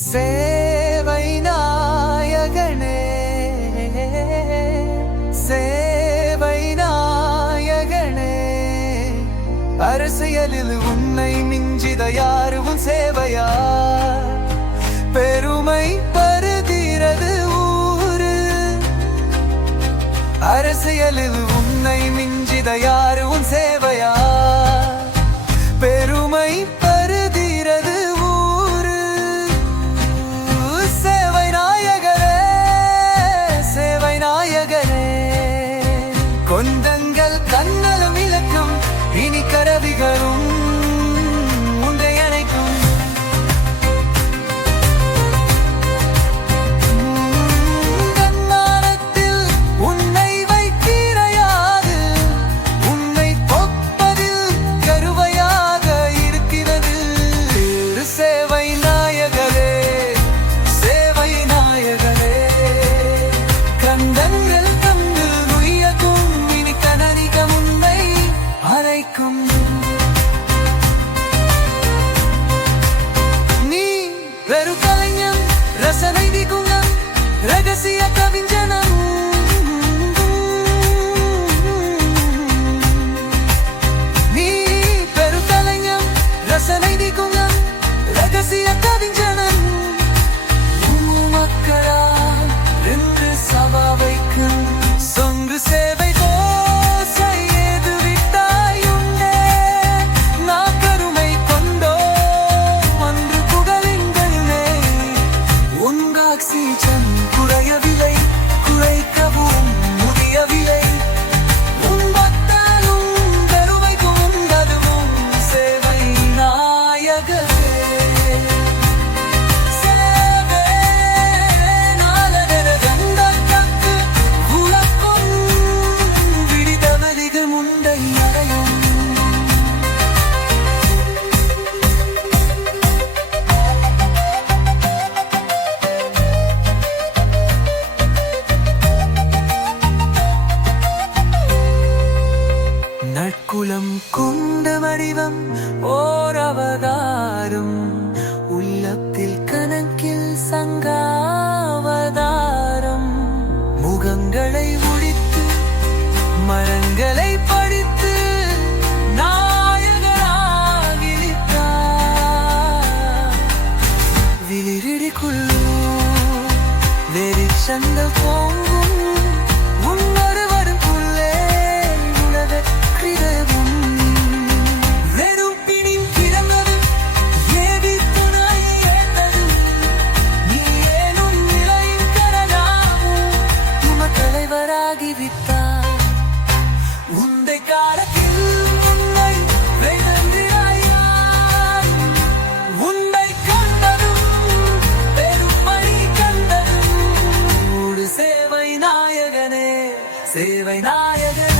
சேவை நாயகனே, சேவை நாயகனே, அரசியலில் உன்னை மிஞ்சித யாரும் சேவையா பெருமை பருகிறது ஊரு. அரசியலில் உன்னை மிஞ்சித யாரும் சேவையா பெருமை பருகிறது ஊரு. சேவை நாயகரே, சேவை நாயகரே, கொண்டங்கள் கண்ணலும் இலக்கும் இனி கரவிகளும் உன்னை அணைக்கும். கண்ணானத்தில் உன்னை வைக்கிறையாது, உன்னை பொப்பதில் கருவையாக இருக்கிறது. சேவை நாயகரே, சேவை நாயகரே, கண்டங்கள் கண்டு நுய்யக்கும் இனி கனரிகம் உன்னை அரைக்கும். நீ வெறு கலைஞம் ரசனை திகுணம் ரகசிய கவிஞனம். நீ பெரு கலைஞம் ரசனை திகுணம் ரகசிய கவிஞனம். மக்களா என்று சபா வைக்கும் சொங்கு சேவை குறையவில்லை, குறைக்கவும் முடியவில்லை. உன் பக்தனும் பெருமைக்கும் அதுவும் சேவை நாயகரே. சேவை நாயகரே, கண்டற்கு உலக்கும் விடிதவலிகள் முண்டை அடையும். நற்குலம் கொண்ட வடிவம் ஓர் அவதாரம், உள்ளத்தில் கணக்கில் சங்காவதாரம். முகங்களை ஒழித்து மரங்களை படித்து நாயகராகிவிட்டார். விளிரிடிக்குள்ளோ வெறிச்சங்கள் போங்கும் உன்னொருவருக்குள்ளே உலகக்கிரவும். வெறுப்பினின் கிடந்தது ஏவி துணை ஏந்தது, நீ ஏனும் நிலையின் கரனாவும் உம தலைவராகிவிட்டார். உந்தை காலத்தில் உன்னை வேதந்திராயார், உன்னை கண்டதும் பெருமணி கண்டதும். சேவை நாயகனே, சேவை நாயகனே.